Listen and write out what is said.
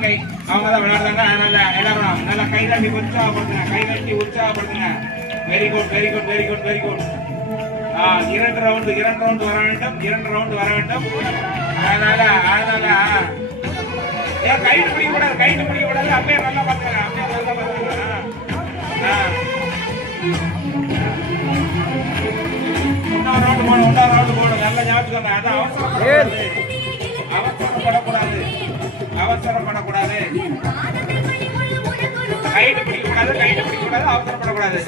ஆண்கை அவங்க தான் விளையாடுறாங்க. அதனால எல்லாரும் நல்லா கை தட்டி உற்சாகப்படுத்துங்க, கை தட்டி உற்சாகப்படுத்துங்க. Very good very good very good very good. 2 round வர வேண்டும், 2 ரவுண்டு வர வேண்டும். அதனால ஏன் கைட்டு பிடிக்க கூடாது, கைட்டு பிடிக்க கூடாது. அப்படியே நல்லா பார்த்துங்க, அப்படியே நல்லா பார்த்துங்க. இன்னொரு ரவுண்டு போடும். நல்ல ஞாபகம். அதான் அவசரப்படக்கூடாது. கைட்டு பிடிக்க கூடாது, அவசரப்படக்கூடாது.